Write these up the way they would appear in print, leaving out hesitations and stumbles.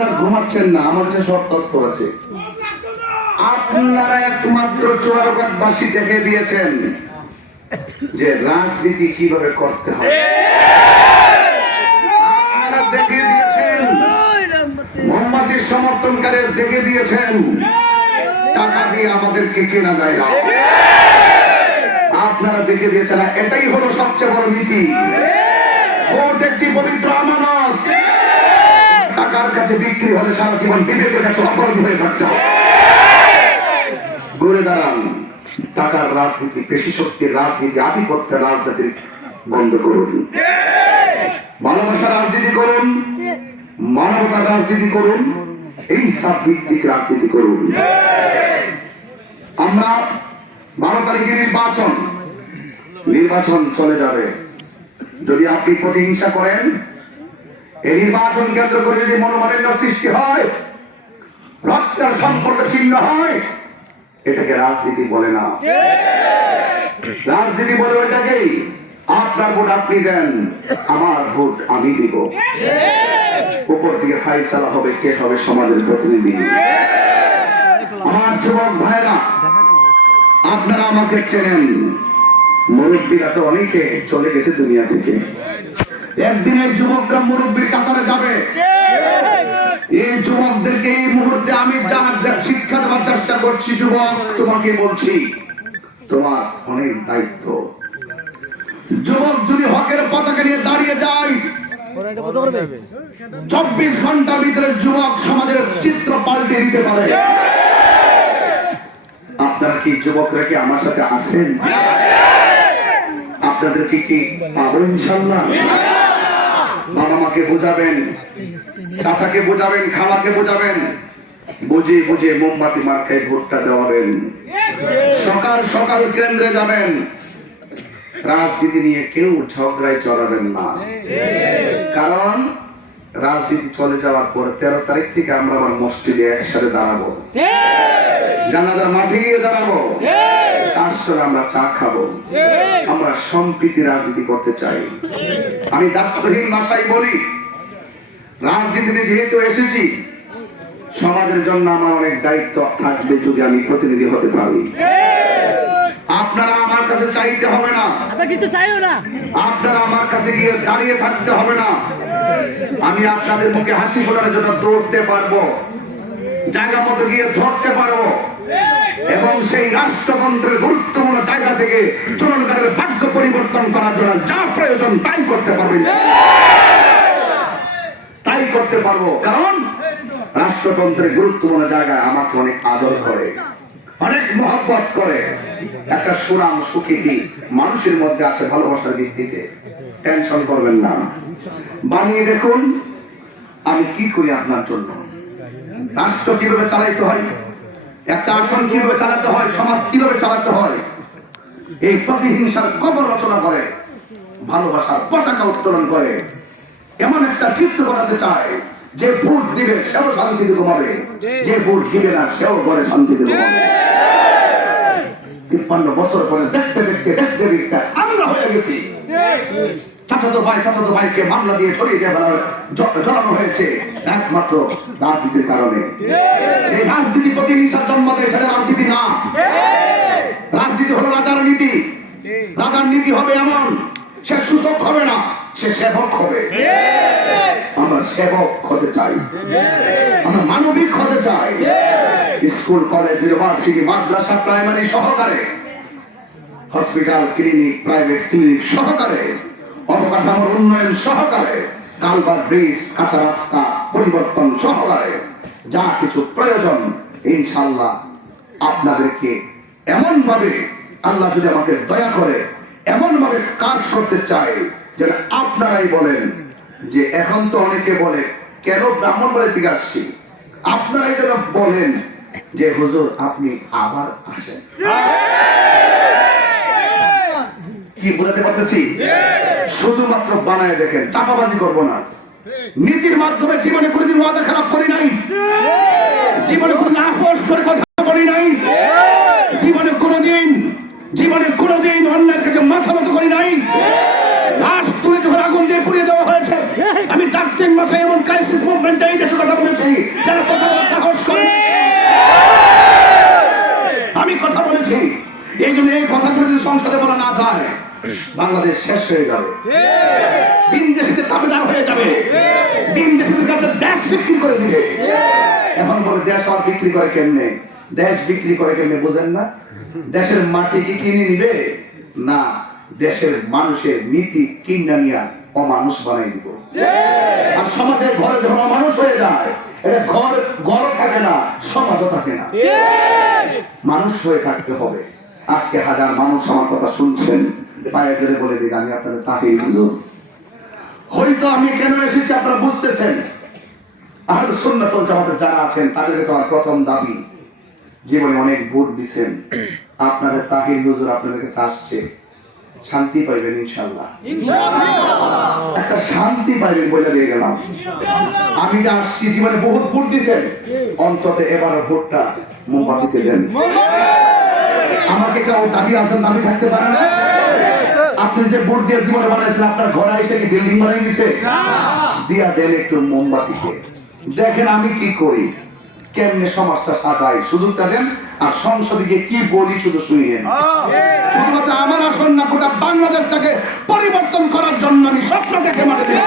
রাত ঘুমাচ্ছেন না, আমার কাছে সব তথ্য আছে। আপনারা একমাত্র চুয়ারঘাটবাসী দেখে দিয়েছেন যে রাজনীতি কিভাবে করতে হয়। আপনারা দেখে দিয়েছেন, মোমবাতির সমর্থনকারী দেখে দিয়েছেন টাকা দিয়ে আমাদেরকে কেনা যায় না। আপনারা দেখে দিয়েছেন, এটাই হলো সবচেয়ে বড় নীতি। ভোট একটি পবিত্র আমানত, টাকার কাছে বিক্রি হলে সারা জীবন বিবেকের কাছে অপরাধী হয়ে থাকতে হবে। ঘুরে দাঁড়ান, টাকার রাজনীতি, পেশি শক্তির রাজনীতি, আধিপত্যের রাজনীতি বন্ধ করুন। ভালোবাসার রাজনীতি করুন, মানবতার রাজনীতি করুন, এই সব ভিত্তিক রাজনীতি করুন। আমরা 12 তারিখে নির্বাচন চলে যাবে। যদি আপনি প্রতিহিংসা করেন, এই নির্বাচন কেন্দ্র করে যদি মনোমালিন্য সৃষ্টি হয়, রক্তের সম্পর্ক ছিন্ন হয়, এটাকে রাজনীতি বলে না। রাজনীতি বলে ওইটাকেই আপনার ভোট আপনি দেন, আমার ভোট আমি দিব। উপর থেকে ফাইসালা হবে কে হবে সমাজের প্রতিনিধি। আমার যুবক ভাইরা, আপনারা আমাকে চেনেন, মুরব্বীরা তো অনেকে চলে গেছে দুনিয়া থেকে। একদিন এই যুবকরা মুরব্বীর কাতারে যাবে। এই যুবকদেরকে এই মুহূর্তে আমি যা শিক্ষা দেওয়ার চেষ্টা করছি, যুবক তোমাকে বলছি, তোমার অনেক দায়িত্ব। যুবক যদি হকের পতাকা নিয়ে দাঁড়িয়ে যায়, 24 ঘন্টার ভিতরে যুবক সমাজের চিত্র পাল্টে দিতে পারে। আপনারা কি যুবকরা কি আমার সাথে আছেন? আপনাদেরকে কি পাবো ইনশাআল্লাহ? বাবা মাকে বোঝাবেন, চাচাকে বোঝাবেন, খালাকে বোঝাবেন, বুঝে বুঝে মোমবাতি মার্কায় ভোটটা দেওয়াবেন। সকাল সকাল কেন্দ্রে যাবেন। রাজনীতি নিয়ে কেউ ঝগড়ায় জড়াবেন না, কারণ রাজনীতি চলে যাওয়ার পর 13 তারিখ থেকে আমরা আবার মসজিদে একসাথে দাঁড়াবো, জানাজার মাঠে গিয়ে দাঁড়াবো, চারশোর আমরা চা খাবো। আমরা সম্প্রীতি রাজনীতি করতে চাই। আমি দায়িত্বহীন ভাষায় বলি, রাজনীতিতে যেহেতু এসেছি, সমাজের জন্য আমার অনেক দায়িত্ব থাকবে যদি আমি প্রতিনিধি হতে পারি। আপনারা আমার কাছে চাইতে হবে না, আপনারা আমার কাছে গিয়ে দাঁড়িয়ে থাকতে হবে না। আমি আপনাদের মুখে হাসি ফোটানোর জন্য দৌড়তে পারবো, জায়গা মতো গিয়ে ধরতে পারবো, এবং সেই রাষ্ট্রতন্ত্রের গুরুত্বপূর্ণ জায়গা থেকে চুয়ারঘাটের ভাগ্য পরিবর্তন করার জন্য যা প্রয়োজন তাই করতে পারবেন, তাই করতে পারবো। কারণ রাষ্ট্রতন্ত্রের গুরুত্বপূর্ণ জায়গায় আমাকে অনেক আদর করে, অনেক মহব্বত করে। একটা সুনাম সুখ্যাতি মানুষের মধ্যে আছে ভালোবাসার ভিত্তিতে। টেনশন করবেন না, বানিয়ে দেখুন আমি কি করি আপনার জন্য। রাষ্ট্র কিভাবে চালাইতে হয়, একটা আসন কিভাবে চালাতে হয়, সমাজ কিভাবে চালাতে হয়, এই প্রতিহিংসার কবর রচনা করে, ভালোবাসার পতাকা উত্তোলন করে, এমন একটা চিত্র করাতে চায় যে ভোট দিবে সেও শান্তিতে ঘুমাবে, যে ভোট দিবে না সেও ঘরে শান্তিতে ঘুমাবে। 53 বছর পরে দেখতে দেখতে দেখতে দেখতে আমরা হয়ে গেছি। চাচাতো ভাইকে মামলা দিয়ে ছড়িয়ে দিয়ে জড়ানো হয়েছে একমাত্র রাজনীতির কারণে। এই রাজনীতি প্রতিহিংসার জন্ম দেয়, সেটা রাজনীতি না। রাজনীতি হলো রাজার নীতি। রাজার নীতি হবে এমন, সে সূচক হবে না, সে সেবক হবে। আমরা সেবক হতে চাই, আমরা মানবিক হতে চাই। স্কুল, কলেজ, ইউনিভার্সিটি, মাদ্রাসা, প্রাইমারি সহকারে, হসপিটাল, ক্লিনিক, প্রাইভেট ক্লিনিক সহকারে, অবকাঠামোর উন্নয়ন সহকারে, কালভার্ট, ব্রিজ, কাঁচা রাস্তা পরিবর্তন সহকারে যা কিছু প্রয়োজন ইনশাআল্লাহ আপনাদেরকে এমন ভাবে, আল্লাহ যদি আমাকে দয়া করে এমন ভাবে কাজ করতে চাই যেন আপনারাই বলেন যে এখন তো অনেকে বলে কেন ব্রাহ্মণ বাড়ি থেকে আসছি, আপনারাই যেন বলেন যে হুজুর আপনি আবার আসেন। কি বোঝাতে পারতেছি? শুধুমাত্র বানায় দেখেন, চাপাবাজি করবো না। নীতির মাধ্যমে জীবনে কোনোদিন ওয়াদা খারাপ করি নাই, জীবনে কোনোদিন আপোষ করে কথা বলি নাই, জীবনে কোনোদিন অন্যের কাছে মাথা মতো করি নাই। লাশ তুলে যখন আগুন দিয়ে পুড়িয়ে দেওয়া হয়েছে, আমি 4-3 মাসে এমন ক্রাইসিস মুভমেন্টে এই দেশে কথা বলেছি যারা কথা বলার সাহস করে। আমি কথা বলেছি, এই জন্য এই কথাগুলো যদি সংসদে বলা না যায় বাংলাদেশ শেষ হয়ে যাবে, বিনদেশীদের তাবেদার হয়ে যাবে, বিনদেশীদের কাছে দেশ বিক্রি করে দিবে। এখন বলে দেশ আর বিক্রি করে কেমনে, দেশ বিক্রি করে কেমনে বুঝেন না? দেশের মাটি কি কিনে নিবে? না, দেশের মানুষের নীতি কিনা নিয়ে অমানুষ বানাই দিব। আর সমাজের ঘরে যখন অমানুষ হয়ে যায়, এটা ঘর থাকে না, সমাজও থাকে না, মানুষ হয়ে থাকতে হবে। আজকে হাজার মানুষ আমার কথা শুনছেন, পায়ে ধরে বলে দিন আমি আপনাদের তাহির হুজুর। হয়তো আমি কেন এসেছি আপনারা বুঝতেছেন। আহলে সুন্নাত ওয়াল জামাতের যারা আছেন তাদের কাছে আমার প্রথম দাবি, জীবনে অনেক ভোট দিচ্ছেন, আপনাদের তাহির হুজুর আপনাদের কাছে আসছে, শান্তি পাইবেন ইনশাআল্লাহ। একটা শান্তি পাইবেন বলে দিয়ে গেলাম। আমি যে আসছি, জীবনে বহুত ভোট দিচ্ছেন, অন্তত এবার ভোটটা মোমবাতিতে দেন। আমাকে কেউ দাবি আছেন, দাবি থাকতে পারে না। আপনি যে ভোট দিয়ে জীবনে বানাইছেন, আপনার ঘরে এসে কি বিল্ডিং বানাই দিছে? দিয়া দেন একটু মোমবাতিকে, দেখেন আমি কি করি, কেমনে সমাজটা সাজাই, সুযোগটা দেন। আর সংসদে গিয়ে কি বলি শুধু শুনিয়েন। শুধুমাত্র আমার আসন না, গোটা বাংলাদেশটাকে পরিবর্তন করার জন্য আমি স্বপ্ন দেখে মাঠে দিই।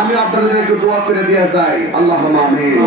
আমি আপনাদের একটু দোয়া করে দিয়ে যাই। আল্লাহুম্মা আমিন।